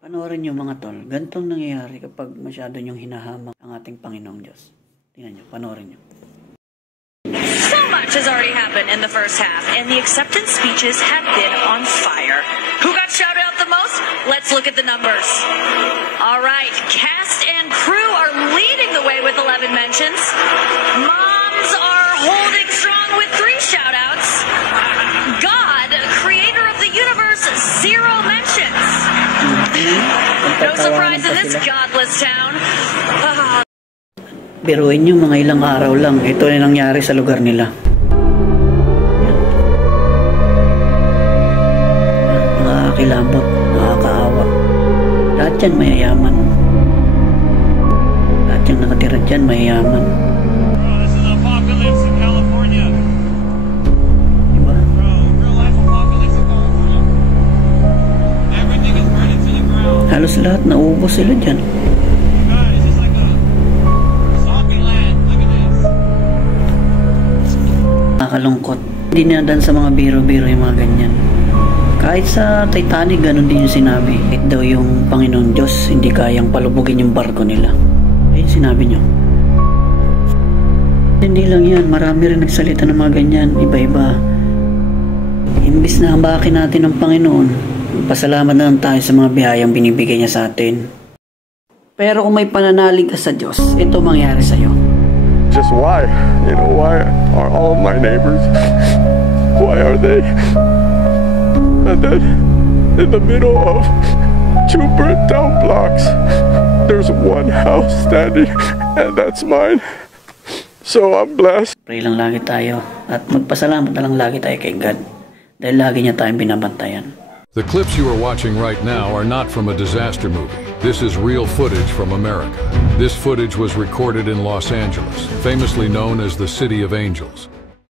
Panoorin nyo mga tol, ganitong nangyayari kapag masyado nyong hinahamak ang ating Panginoong Diyos. Tingnan nyo, panoorin nyo. So much has already happened in the first half, and the acceptance speeches have been on fire. Who got shouted out the most? Let's look at the numbers. All right, cast and crew are leading the way with 11 mentions. Moms are holding strong with 3 shout-outs. God, creator of the universe, 0 mentions. No surprise in this godless town. Biruin nyo, mga ilang araw lang, ito na nangyari sa lugar nila. Nakakakilabot, nakakaawa. Lahat yan mayayaman. Lahat yung nakatira dyan mayayaman. Bro, this is apocalypse in California. Diba? Bro, real life apocalypse in California. Everything is burning to the ground. Halos lahat naubos sila dyan. God, it's just like a zombie land. Look at this. Nakakalungkot. Hindi nadan sa mga biro-biro yung mga ganyan. Kahit sa Titanic, ganun din yung sinabi. Kahit daw yung Panginoon Diyos, hindi kayang palubugin yung barko nila. Ayun sinabi nyo. Hindi lang yan, marami rin nagsalita ng mga ganyan, iba-iba. Imbis na hambakin natin ng Panginoon, pasalamat na lang tayo sa mga biyayang binibigay niya sa atin. Pero kung may pananalig ka sa Diyos, ito mangyari sa'yo. Just why? You know, why are all of my neighbors, why are they? And then, in the middle of 2 burnt down blocks, there's 1 house standing, and that's mine. So I'm blessed. Pray lang lagi tayo at magpasalamat na lang lagi tayo kay God dahil lagi niya tayong binabantayan. The clips you are watching right now are not from a disaster movie. This is real footage from America. This footage was recorded in Los Angeles, famously known as the City of Angels.